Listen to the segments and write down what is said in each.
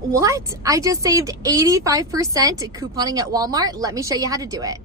What? I just saved 85% couponing at Walmart. Let me show you how to do it.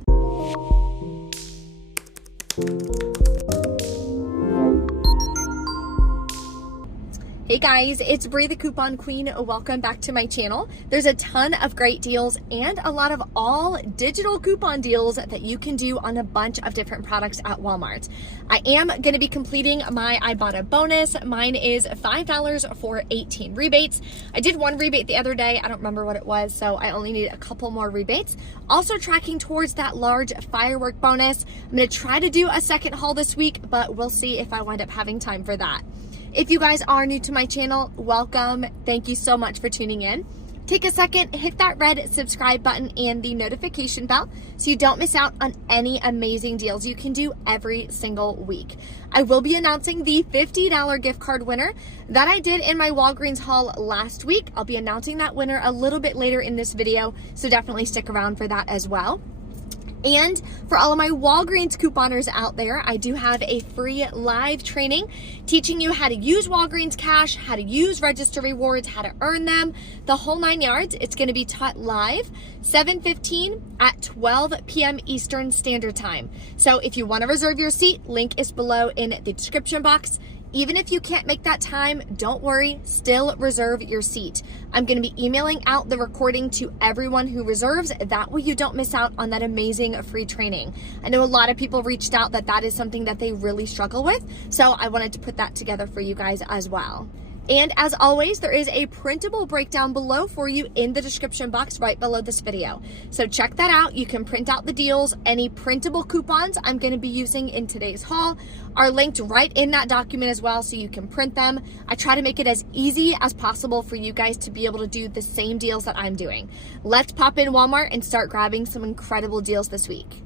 Hey guys, it's Brie the Coupon Queen. Welcome back to my channel. There's a ton of great deals and a lot of all digital coupon deals that you can do on a bunch of different products at Walmart. I am going to be completing my Ibotta bonus. Mine is $5 for 18 rebates. I did one rebate the other day. I don't remember what it was, so I only need a couple more rebates. Also tracking towards that large firework bonus. I'm going to try to do a second haul this week, but we'll see if I wind up having time for that. If you guys are new to my channel, welcome. Thank you so much for tuning in. Take a second, hit that red subscribe button and the notification bell so you don't miss out on any amazing deals you can do every single week. I will be announcing the $50 gift card winner that I did in my Walgreens haul last week. I'll be announcing that winner a little bit later in this video, so definitely stick around for that as well. And for all of my Walgreens couponers out there, I do have a free live training teaching you how to use Walgreens Cash, how to use Register Rewards, how to earn them, the whole 9 yards. It's going to be taught live 7:15 at 12 p.m. Eastern Standard Time. So if you want to reserve your seat, link is below in the description box. Even if you can't make that time, don't worry, still reserve your seat. I'm going to be emailing out the recording to everyone who reserves. That way you don't miss out on that amazing free training. I know a lot of people reached out that is something that they really struggle with. So I wanted to put that together for you guys as well. And as always, there is a printable breakdown below for you in the description box right below this video. So check that out. You can print out the deals. Any printable coupons I'm going to be using in today's haul are linked right in that document as well, so you can print them. I try to make it as easy as possible for you guys to be able to do the same deals that I'm doing. Let's pop in Walmart and start grabbing some incredible deals this week.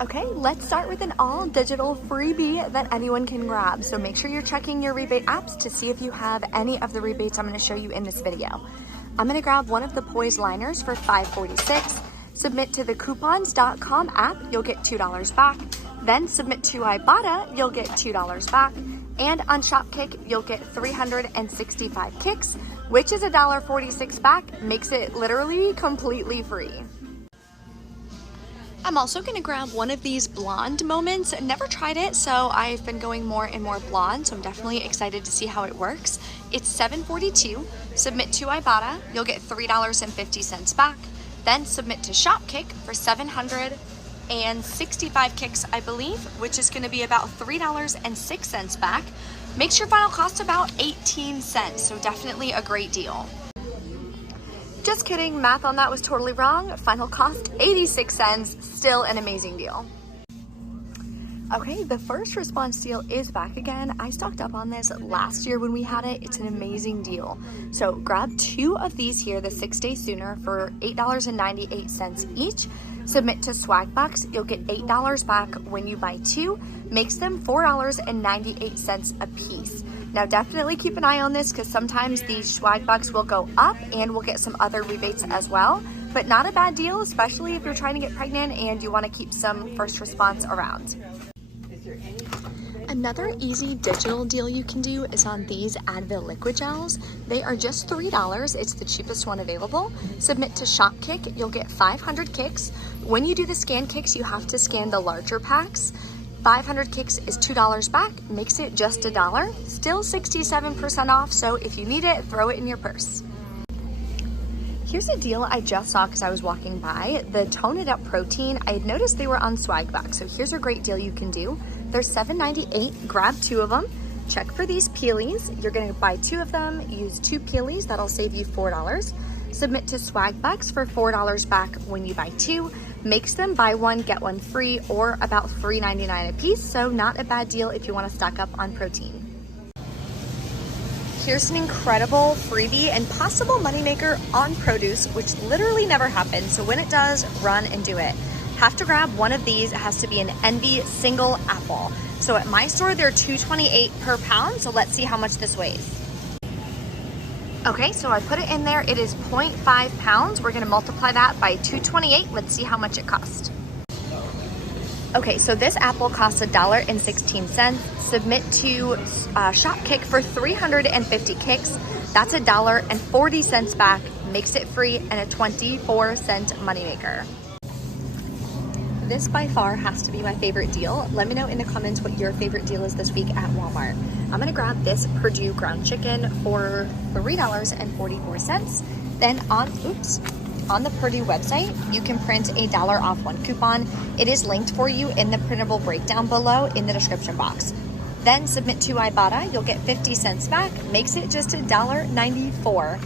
Okay, let's start with an all digital freebie that anyone can grab. So make sure you're checking your rebate apps to see if you have any of the rebates I'm going to show you in this video. I'm going to grab one of the Poise liners for $5.46. Submit to the coupons.com app, you'll get $2 back. Then submit to Ibotta, you'll get $2 back. And on Shopkick, you'll get 365 kicks, which is $1.46 back, makes it literally completely free. I'm also going to grab one of these blonde moments. Never tried it, so I've been going more and more blonde, so I'm definitely excited to see how it works. It's $7.42. Submit to Ibotta, you'll get $3.50 back. Then submit to Shopkick for 765 kicks, I believe, which is going to be about $3.06 back. Makes your final cost about 18 cents, so definitely a great deal. Just kidding, math on that was totally wrong. Final cost, 86 cents, still an amazing deal. Okay, the first response deal is back again. I stocked up on this last year when we had it. It's an amazing deal. So grab two of these here, the 6 Day Sooner, for $8.98 each. Submit to Swagbucks, you'll get $8 back when you buy two. Makes them $4.98 a piece. Now definitely keep an eye on this because sometimes these Swagbucks will go up and we'll get some other rebates as well. But not a bad deal, especially if you're trying to get pregnant and you want to keep some first response around. Another easy digital deal you can do is on these Advil liquid gels. They are just $3. It's the cheapest one available. Submit to Shopkick, you'll get 500 kicks. When you do the scan kicks, you have to scan the larger packs. 500 kicks is $2 back, makes it just $1. Still 67% off, so if you need it, throw it in your purse. Here's a deal I just saw because I was walking by. The Tone It Up Protein, I had noticed they were on Swagbucks, so here's a great deal you can do. They're $7.98, grab two of them. Check for these peelies. You're gonna buy two of them, use two peelies, that'll save you $4. Submit to Swagbucks for $4 back when you buy two. Makes them buy one, get one free, or about $3.99 a piece, so not a bad deal if you want to stock up on protein. Here's an incredible freebie and possible moneymaker on produce, which literally never happens, so when it does, run and do it. Have to grab one of these. It has to be an Envy single apple. So at my store, they're $2.28 per pound, so let's see how much this weighs. Okay, so I put it in there. It is 0.5 pounds. We're gonna multiply that by 228. Let's see how much it cost. Okay, so this app will cost $1.16. Submit to Shopkick for 350 kicks. That's $1.40 back. Makes it free and a 24-cent moneymaker. This by far has to be my favorite deal. Let me know in the comments what your favorite deal is this week at Walmart. I'm gonna grab this Purdue ground chicken for $3.44. Then on the Purdue website, you can print a $1 off one coupon. It is linked for you in the printable breakdown below in the description box. Then submit to Ibotta, you'll get 50 cents back, makes it just $1.94.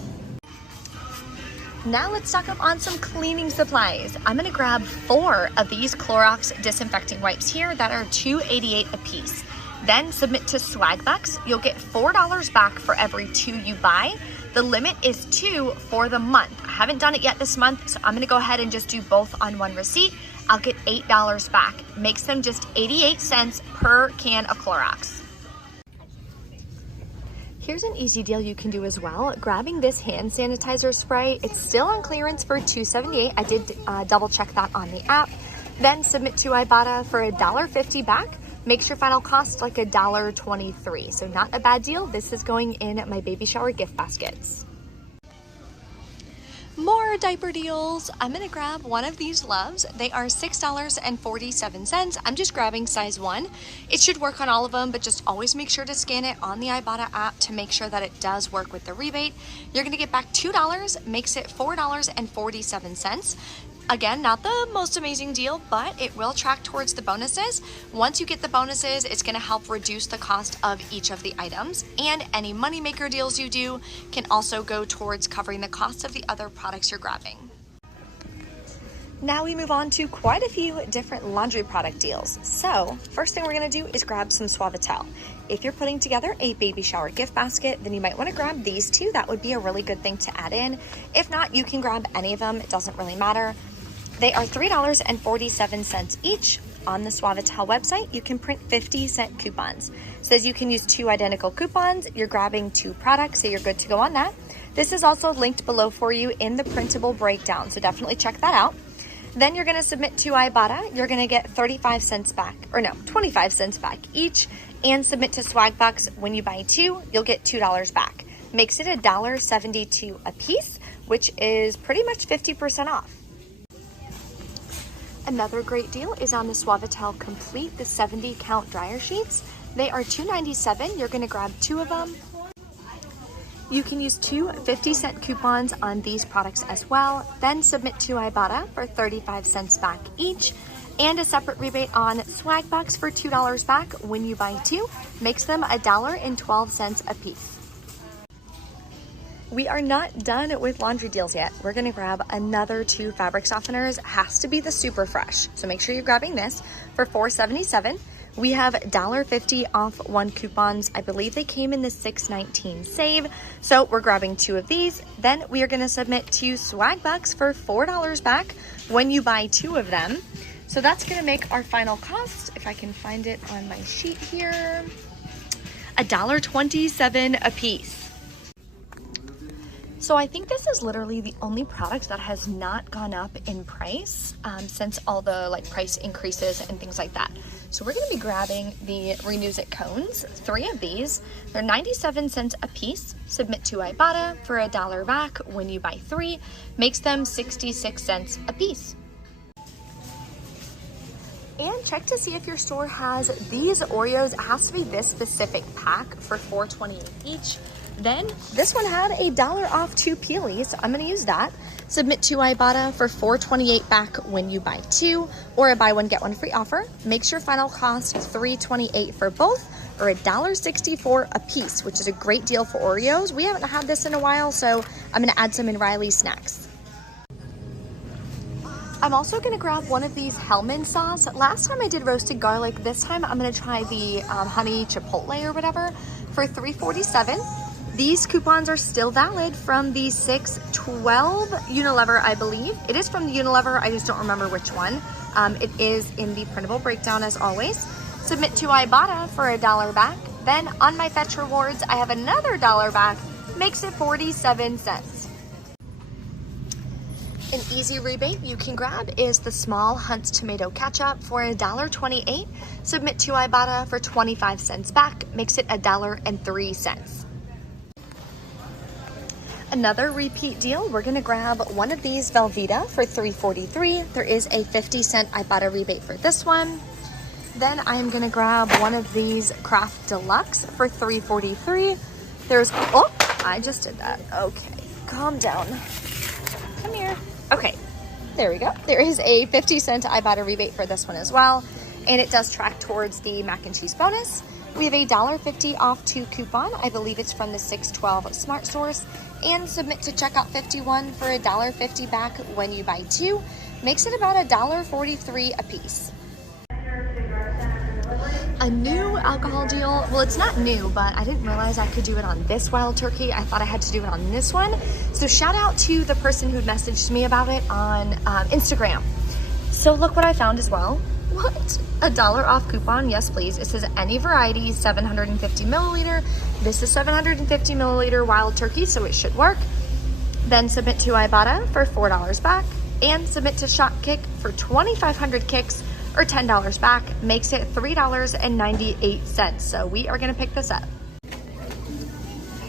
Now let's stock up on some cleaning supplies. I'm gonna grab 4 of these Clorox disinfecting wipes here that are $2.88 a piece. Then submit to Swagbucks. You'll get $4 back for every 2 you buy. The limit is 2 for the month. I haven't done it yet this month, so I'm gonna go ahead and just do both on one receipt. I'll get $8 back. Makes them just 88 cents per can of Clorox. Here's an easy deal you can do as well. Grabbing this hand sanitizer spray, it's still on clearance for $2.78. I did double check that on the app. Then submit to Ibotta for $1.50 back. Makes your final cost like $1.23. So not a bad deal. This is going in my baby shower gift baskets. More diaper deals. I'm gonna grab one of these Loves. They are $6.47. I'm just grabbing size 1. It should work on all of them, but just always make sure to scan it on the Ibotta app to make sure that it does work with the rebate. You're gonna get back $2, makes it $4.47. Again, not the most amazing deal, but it will track towards the bonuses. Once you get the bonuses, it's gonna help reduce the cost of each of the items, and any moneymaker deals you do can also go towards covering the cost of the other products you're grabbing. Now we move on to quite a few different laundry product deals. So first thing we're gonna do is grab some Suavitel. If you're putting together a baby shower gift basket, then you might wanna grab these 2. That would be a really good thing to add in. If not, you can grab any of them. It doesn't really matter. They are $3.47 each. On the Suavitel website, you can print 50-cent coupons. It says you can use 2 identical coupons. You're grabbing 2 products, so you're good to go on that. This is also linked below for you in the printable breakdown, so definitely check that out. Then you're gonna submit to Ibotta. You're gonna get 25 cents back, or no, 25 cents back each, and submit to Swagbucks. When you buy 2, you'll get $2 back. Makes it $1.72 a piece, which is pretty much 50% off. Another great deal is on the Suavitel Complete, the 70 count dryer sheets. They are $2.97. You're gonna grab 2 of them. You can use 2 50-cent coupons on these products as well. Then submit to Ibotta for 35 cents back each, and a separate rebate on Swagbucks for $2 back when you buy 2. Makes them $1.12 a piece. We are not done with laundry deals yet. We're gonna grab another 2 fabric softeners. Has to be the super fresh, so make sure you're grabbing this for $4.77. We have $1.50 off 1 coupons. I believe they came in the $6.19 save, so we're grabbing 2 of these. Then we are gonna submit to Swagbucks for $4 back when you buy 2 of them. So that's gonna make our final cost, if I can find it on my sheet here, $1.27 a piece. So I think this is literally the only product that has not gone up in price since all the price increases and things like that. So we're gonna be grabbing the Renews It cones, 3 of these. They're 97 cents a piece. Submit to Ibotta for $1 back when you buy 3. Makes them 66 cents a piece. And check to see if your store has these Oreos. It has to be this specific pack for $4.28 each. Then this one had $1 off 2 peelies, so I'm gonna use that. Submit to Ibotta for $4.28 back when you buy 2, or a buy one get one free offer. Makes your final cost $3.28 for both, or $1.64 a piece, which is a great deal for Oreos. We haven't had this in a while, so I'm gonna add some in Riley's snacks. I'm also gonna grab one of these Hellman sauce. Last time I did roasted garlic. This time I'm gonna try the honey chipotle or whatever for $3.47. These coupons are still valid from the 6/12 Unilever, I believe. It is from the Unilever, I just don't remember which one. It is in the printable breakdown as always. Submit to Ibotta for $1 back. Then on my Fetch Rewards, I have another $1 back, makes it 47 cents. An easy rebate you can grab is the small Hunt's tomato ketchup for $1.28. Submit to Ibotta for 25 cents back, makes it $1.03. Another repeat deal, we're gonna grab one of these Velveeta for $3.43. There is a 50-cent Ibotta rebate for this one. Then I'm gonna grab one of these Kraft Deluxe for $3.43. There's, oh, I just did that. Okay, calm down. Come here. Okay, there we go. There is a 50-cent Ibotta rebate for this one as well, and it does track towards the mac and cheese bonus. We have a $1.50 off 2 coupon. I believe it's from the 612 Smart Source, and submit to checkout 51 for $1.50 back when you buy 2. Makes it about $1.43 a piece. A new alcohol deal. Well, it's not new, but I didn't realize I could do it on this wild turkey. I thought I had to do it on this one. So shout out to the person who'd messaged me about it on Instagram. So look what I found as well. What? $1 off coupon? Yes, please. It says any variety, 750 milliliter. This is 750 milliliter wild turkey, so it should work. Then submit to Ibotta for $4 back, and submit to Shopkick for 2,500 kicks, or $10 back, makes it $3.98. So we are gonna pick this up.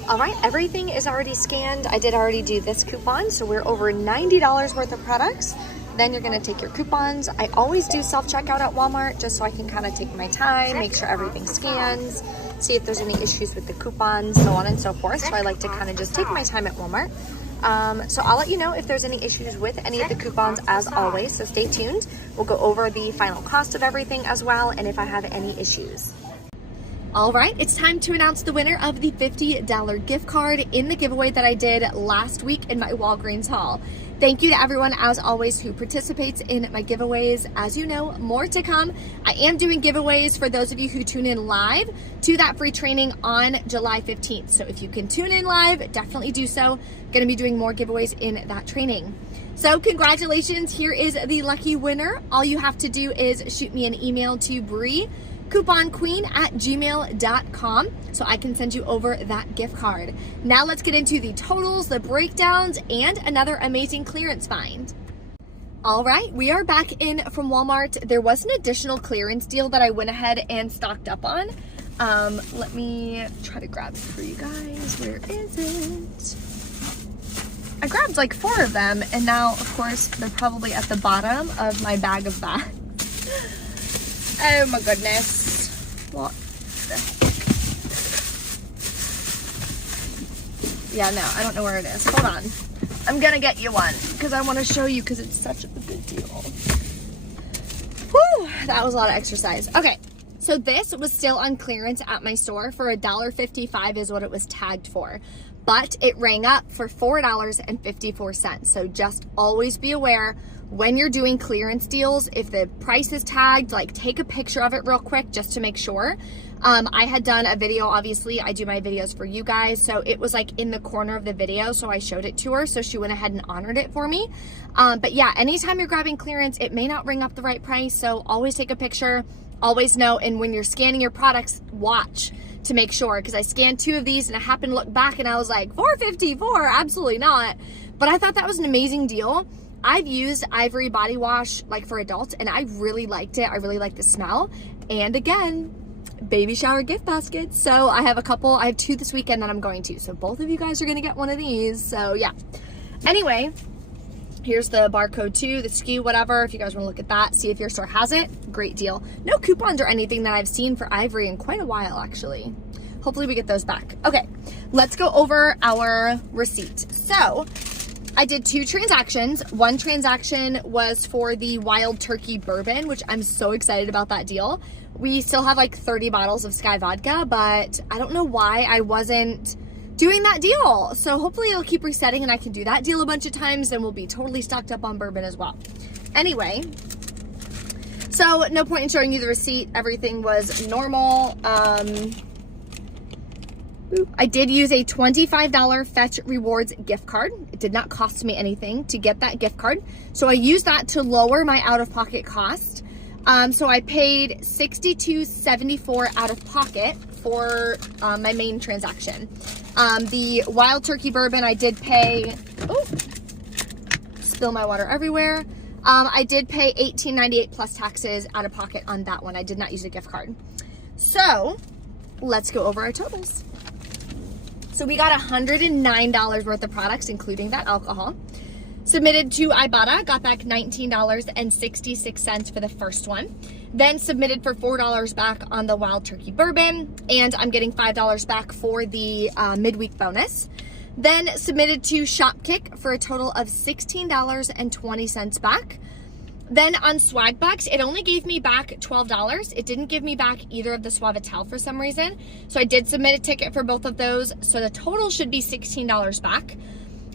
All right, everything is already scanned. I did already do this coupon, so we're over $90 worth of products. Then you're gonna take your coupons. I always do self-checkout at Walmart just so I can kind of take my time, make sure everything scans, see if there's any issues with the coupons, so on and so forth. So I like to kind of just take my time at Walmart. So I'll let you know if there's any issues with any of the coupons as always, so stay tuned. We'll go over the final cost of everything as well, and if I have any issues. All right, it's time to announce the winner of the $50 gift card in the giveaway that I did last week in my Walgreens haul. Thank you to everyone, as always, who participates in my giveaways. As you know, more to come. I am doing giveaways for those of you who tune in live to that free training on July 15th. So if you can tune in live, definitely do so. Going to be doing more giveaways in that training. So congratulations, here is the lucky winner. All you have to do is shoot me an email to couponqueen@gmail.com so I can send you over that gift card. Now let's get into the totals, the breakdowns, and another amazing clearance find. All right, we are back in from Walmart. There was an additional clearance deal that I went ahead and stocked up on. Let me try to grab it for you guys. Where is it? I grabbed like 4 of them, and now, of course, they're probably at the bottom of my bag of bags. Oh my goodness. What the heck? Yeah, no, I don't know where it is. Hold on. I'm gonna get you one because I want to show you because it's such a good deal. Whew, that was a lot of exercise. Okay, so this was still on clearance at my store for $1.55 is what it was tagged for. But it rang up for $4.54. So just always be aware when you're doing clearance deals, if the price is tagged, like take a picture of it real quick just to make sure. I had done a video, obviously I do my videos for you guys, so it was like in the corner of the video, so I showed it to her, so she went ahead and honored it for me. But yeah, anytime you're grabbing clearance, it may not ring up the right price, so always take a picture, always know, and when you're scanning your products, watch to make sure, because I scanned 2 of these and I happened to look back and I was like, $4.54, absolutely not. But I thought that was an amazing deal. I've used Ivory body wash like for adults and I really liked it. I really like the smell. And again, baby shower gift baskets. So I have a couple, I have 2 this weekend that I'm going to. So both of you guys are gonna get one of these. So yeah. Anyway, here's the barcode too, the SKU, whatever. If you guys wanna look at that, see if your store has it, great deal. No coupons or anything that I've seen for Ivory in quite a while actually. Hopefully we get those back. Okay, let's go over our receipt. So I did 2 transactions. One transaction was for the wild turkey bourbon, which I'm so excited about that deal. We still have like 30 bottles of Sky vodka, but I don't know why I wasn't doing that deal. So hopefully it'll keep resetting and I can do that deal a bunch of times and we'll be totally stocked up on bourbon as well. Anyway, so no point in showing you the receipt. Everything was normal. I did use a $25 Fetch Rewards gift card. It did not cost me anything to get that gift card. So I used that to lower my out-of-pocket cost. So I paid $62.74 out of pocket for my main transaction. The wild turkey bourbon I did pay, spill my water everywhere. I did pay $18.98 plus taxes out of pocket on that one. I did not use a gift card. So let's go over our totals. So we got $109 worth of products, including that alcohol. Submitted to Ibotta, got back $19.66 for the first one. Then submitted for $4 back on the Wild Turkey Bourbon, and I'm getting $5 back for the midweek bonus. Then submitted to Shopkick for a total of $16.20 back. Then on Swagbucks, it only gave me back $12. It didn't give me back either of the Suavitel for some reason. So I did submit a ticket for both of those. So the total should be $16 back.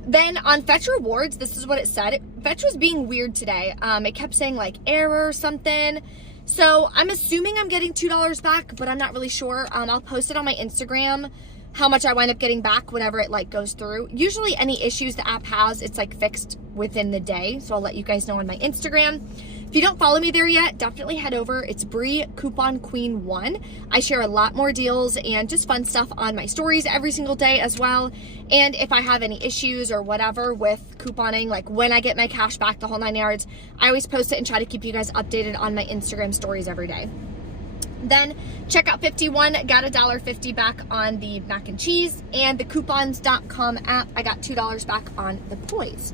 Then on Fetch Rewards, this is what it said. Fetch was being weird today. It kept saying like error or something. So I'm assuming I'm getting $2 back, but I'm not really sure. I'll post it on my Instagram, how much I wind up getting back whenever it like goes through. Usually any issues the app has, it's like fixed within the day. So I'll let you guys know on my Instagram. If you don't follow me there yet, definitely head over. It's Bree Coupon Queen 1. I share a lot more deals and just fun stuff on my stories every single day as well. And if I have any issues or whatever with couponing, like when I get my cash back, the whole 9 yards, I always post it and try to keep you guys updated on my Instagram stories every day. Then checkout 51, got $1.50 back on the mac and cheese, and the coupons.com app, I got $2 back on the Poise.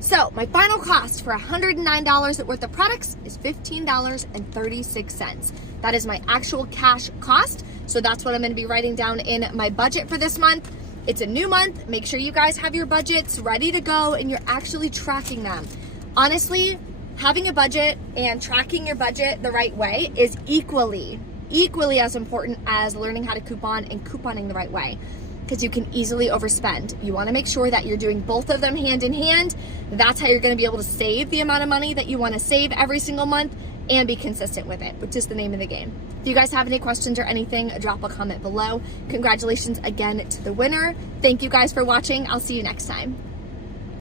So my final cost for $109 worth of products is $15.36. That is my actual cash cost. So that's what I'm going to be writing down in my budget for this month. It's a new month. Make sure you guys have your budgets ready to go and you're actually tracking them. Honestly, having a budget and tracking your budget the right way is equally as important as learning how to coupon and couponing the right way, because you can easily overspend. You want to make sure that you're doing both of them hand in hand. That's how you're going to be able to save the amount of money that you want to save every single month and be consistent with it, which is the name of the game. If you guys have any questions or anything, drop a comment below. Congratulations again to the winner. Thank you guys for watching. I'll see you next time.